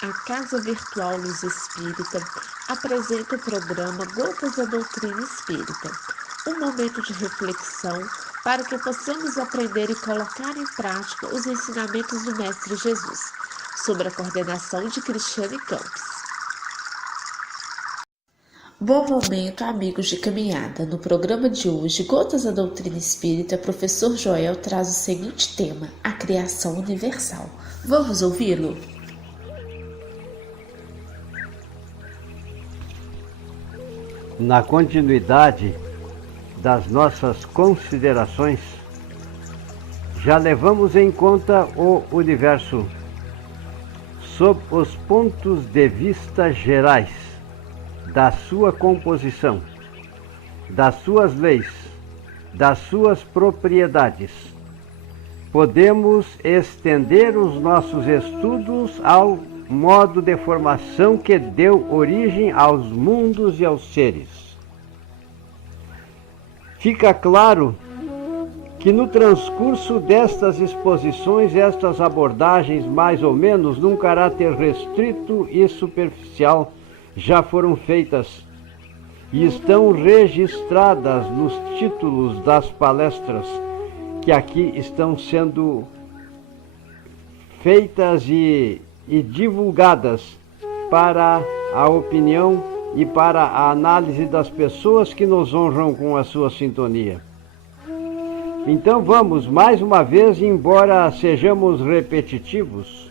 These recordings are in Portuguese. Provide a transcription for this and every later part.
A Casa Virtual Luz Espírita apresenta o programa Gotas da Doutrina Espírita, um momento de reflexão para que possamos aprender e colocar em prática os ensinamentos do Mestre Jesus, sob a coordenação de Cristiane Campos. Bom momento, amigos de caminhada. No programa de hoje, Gotas da Doutrina Espírita, professor Joel traz o seguinte tema: a criação universal. Vamos ouvi-lo? Na continuidade das nossas considerações, já levamos em conta o universo sob os pontos de vista gerais da sua composição, das suas leis, das suas propriedades. Podemos estender os nossos estudos ao modo de formação que deu origem aos mundos e aos seres. Fica claro que no transcurso destas exposições, estas abordagens, mais ou menos num caráter restrito e superficial, já foram feitas e estão registradas nos títulos das palestras que aqui estão sendo feitas e divulgadas para a opinião e para a análise das pessoas que nos honram com a sua sintonia. Então vamos, mais uma vez, embora sejamos repetitivos,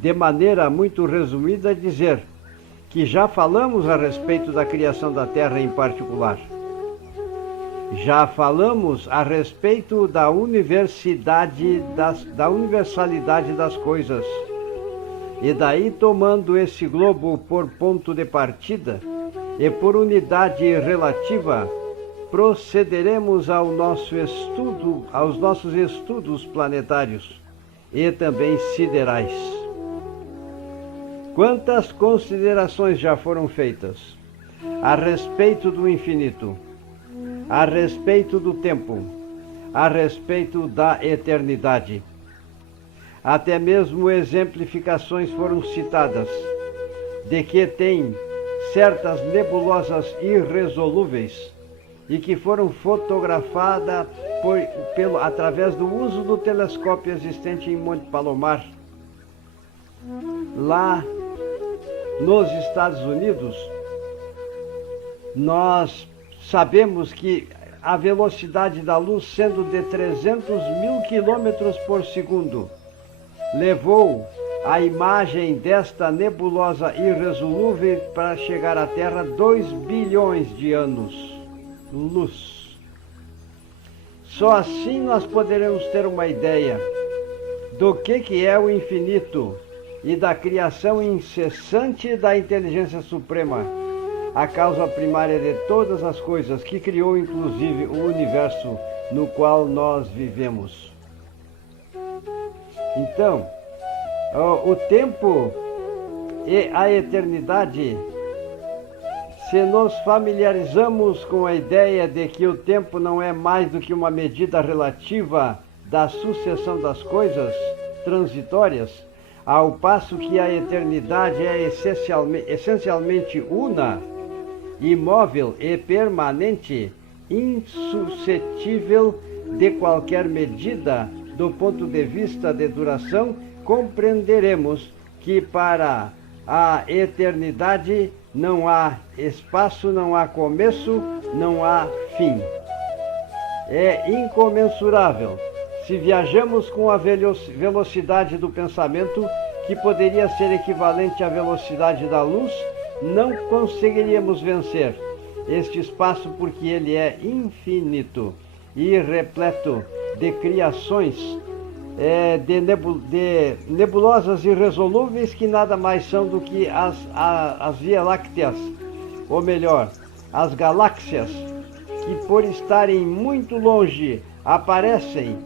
de maneira muito resumida, dizer que já falamos a respeito da criação da Terra em particular. Já falamos a respeito da universalidade das coisas. E daí, tomando esse globo por ponto de partida e por unidade relativa, procederemos aos nossos estudos planetários e também siderais. Quantas considerações já foram feitas a respeito do infinito, a respeito do tempo, a respeito da eternidade. Até mesmo exemplificações foram citadas de que tem certas nebulosas irresolúveis e que foram fotografadas através do uso do telescópio existente em Monte Palomar, lá nos Estados Unidos. Nós sabemos que a velocidade da luz, sendo de 300.000 quilômetros por segundo, levou a imagem desta nebulosa irresolúvel para chegar à Terra 2 bilhões de anos-luz. Só assim nós poderemos ter uma ideia do que é o infinito e da criação incessante da inteligência suprema, a causa primária de todas as coisas, que criou inclusive o universo no qual nós vivemos. Então, o tempo e a eternidade, se nos familiarizamos com a ideia de que o tempo não é mais do que uma medida relativa da sucessão das coisas transitórias, ao passo que a eternidade é essencialmente una, imóvel e permanente, insuscetível de qualquer medida do ponto de vista de duração, compreenderemos que para a eternidade não há espaço, não há começo, não há fim. É incomensurável. Se viajamos com a velocidade do pensamento, que poderia ser equivalente à velocidade da luz, não conseguiríamos vencer este espaço, porque ele é infinito e repleto de criações, de nebulosas irresolúveis que nada mais são do que as Via Lácteas, ou melhor, as galáxias, que por estarem muito longe aparecem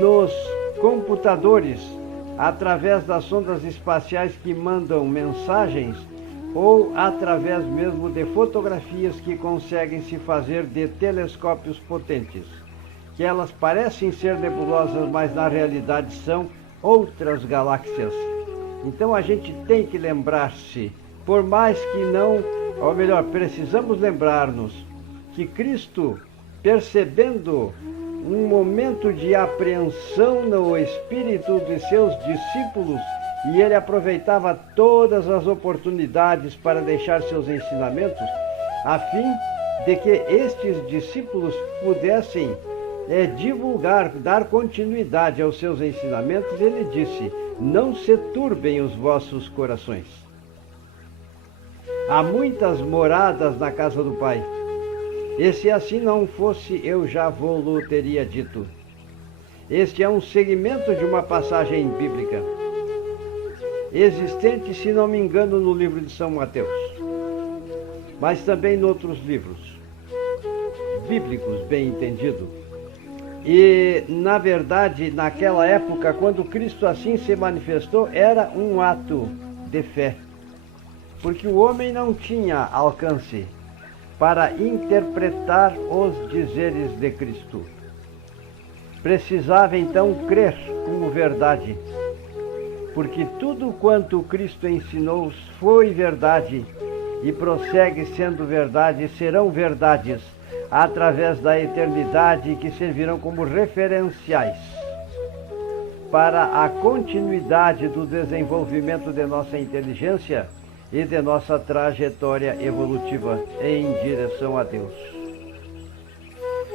nos computadores através das sondas espaciais que mandam mensagens, ou através mesmo de fotografias que conseguem se fazer de telescópios potentes, que elas parecem ser nebulosas, mas na realidade são outras galáxias. Então a gente tem que lembrar-se, por mais que não, ou melhor, precisamos lembrar-nos que Cristo, percebendo um momento de apreensão no espírito de seus discípulos, e ele aproveitava todas as oportunidades para deixar seus ensinamentos, a fim de que estes discípulos pudessem divulgar, dar continuidade aos seus ensinamentos, ele disse: não se turbem os vossos corações. Há muitas moradas na casa do Pai. E se assim não fosse, eu já vou-lo teria dito. Este é um segmento de uma passagem bíblica, existente, se não me engano, no livro de São Mateus, mas também em outros livros bíblicos, bem entendido. E, na verdade, naquela época, quando Cristo assim se manifestou, era um ato de fé, porque o homem não tinha alcance para interpretar os dizeres de Cristo. Precisava então crer como verdade, porque tudo quanto Cristo ensinou foi verdade e prossegue sendo verdade e serão verdades através da eternidade, que servirão como referenciais para a continuidade do desenvolvimento de nossa inteligência e de nossa trajetória evolutiva em direção a Deus.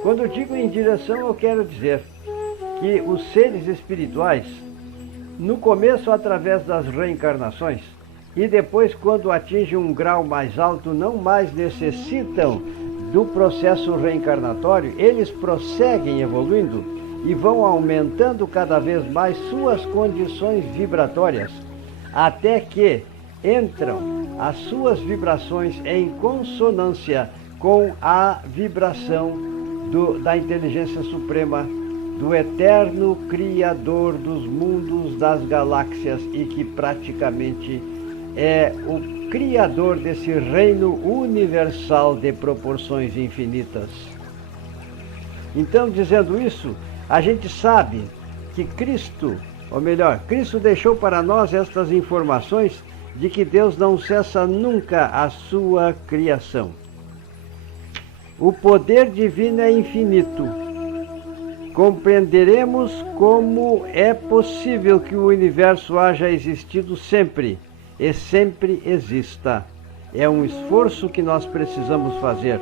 Quando digo em direção, eu quero dizer que os seres espirituais, no começo através das reencarnações, e depois quando atingem um grau mais alto, não mais necessitam do processo reencarnatório, eles prosseguem evoluindo e vão aumentando cada vez mais suas condições vibratórias, até que entram as suas vibrações em consonância com a vibração da inteligência suprema, do eterno Criador dos mundos, das galáxias, e que praticamente é o Criador desse reino universal de proporções infinitas. Então, dizendo isso, a gente sabe que Cristo, ou melhor, Cristo deixou para nós estas informações de que Deus não cessa nunca a sua criação. O poder divino é infinito. Compreenderemos como é possível que o universo haja existido sempre e sempre exista. É um esforço que nós precisamos fazer.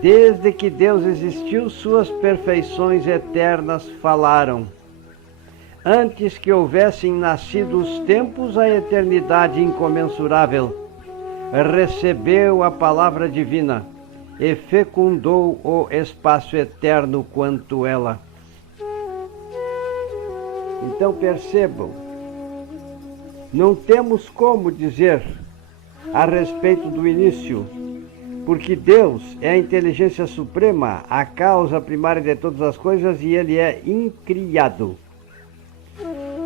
Desde que Deus existiu, suas perfeições eternas falaram. Antes que houvessem nascido os tempos, a eternidade incomensurável recebeu a palavra divina e fecundou o espaço eterno quanto ela. Então percebam, não temos como dizer a respeito do início, porque Deus é a inteligência suprema, a causa primária de todas as coisas, e Ele é incriado.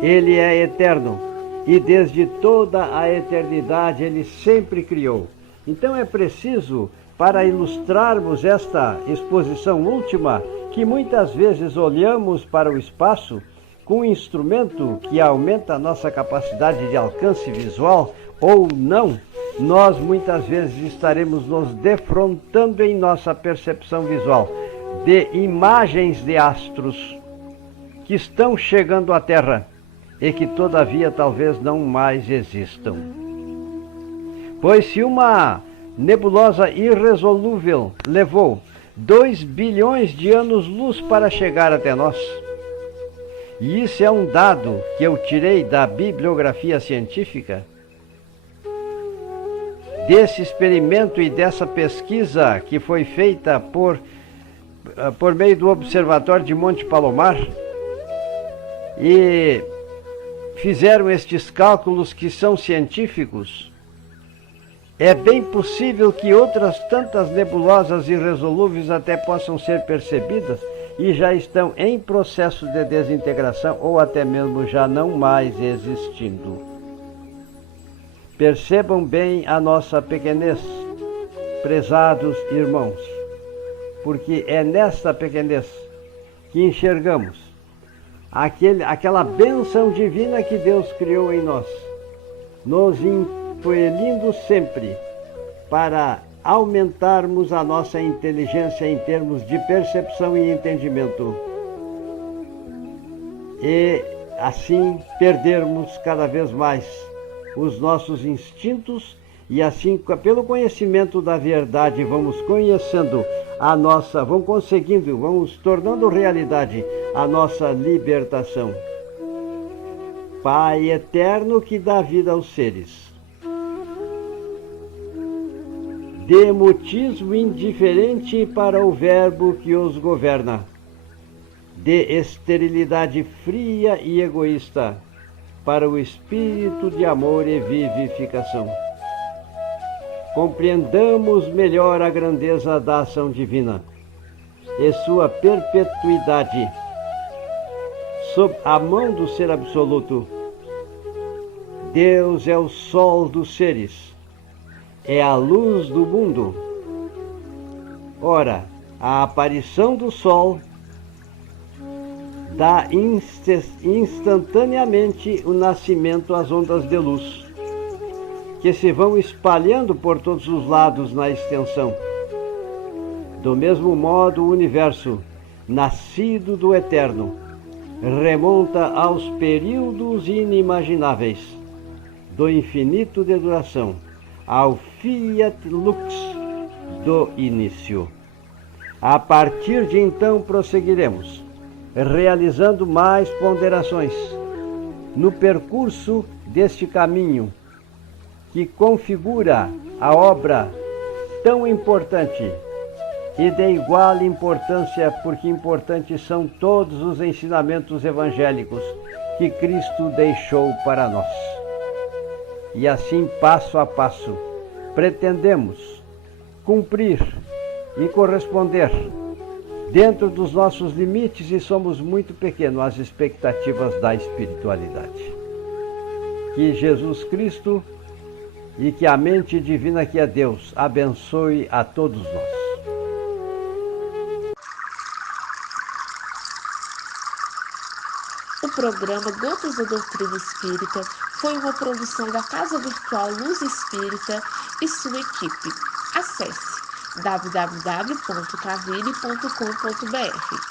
Ele é eterno, e desde toda a eternidade Ele sempre criou. Então é preciso, para ilustrarmos esta exposição última, que muitas vezes olhamos para o espaço com um instrumento que aumenta a nossa capacidade de alcance visual ou não, nós muitas vezes estaremos nos defrontando em nossa percepção visual de imagens de astros que estão chegando à Terra e que todavia talvez não mais existam. Pois se uma nebulosa irresolúvel levou 2 bilhões de anos-luz para chegar até nós, e isso é um dado que eu tirei da bibliografia científica, desse experimento e dessa pesquisa que foi feita por meio do Observatório de Monte Palomar, e fizeram estes cálculos que são científicos, é bem possível que outras tantas nebulosas irresolúveis até possam ser percebidas e já estão em processo de desintegração ou até mesmo já não mais existindo. Percebam bem a nossa pequenez, prezados irmãos, porque é nesta pequenez que enxergamos aquela bênção divina que Deus criou em nós, nos impelindo sempre para aumentarmos a nossa inteligência em termos de percepção e entendimento. E assim perdermos cada vez mais os nossos instintos e assim, pelo conhecimento da verdade, vamos conhecendo vamos tornando realidade a nossa libertação. Pai eterno que dá vida aos seres, dê mutismo indiferente para o verbo que os governa, dê esterilidade fria e egoísta para o espírito de amor e vivificação. Compreendamos melhor a grandeza da ação divina e sua perpetuidade sob a mão do Ser Absoluto. Deus é o sol dos seres, é a luz do mundo. Ora, a aparição do sol dá instantaneamente o nascimento às ondas de luz, que se vão espalhando por todos os lados na extensão. Do mesmo modo, o universo, nascido do Eterno, remonta aos períodos inimagináveis do infinito de duração, ao Fiat Lux do início. A partir de então prosseguiremos, realizando mais ponderações no percurso deste caminho que configura a obra tão importante e de igual importância, porque importantes são todos os ensinamentos evangélicos que Cristo deixou para nós. E assim, passo a passo, pretendemos cumprir e corresponder dentro dos nossos limites, e somos muito pequenos às expectativas da espiritualidade. Que Jesus Cristo e que a mente divina que é Deus abençoe a todos nós. O programa Gotas da Doutrina Espírita foi uma produção da Casa Virtual Luz Espírita e sua equipe. Acesse www.cavile.com.br.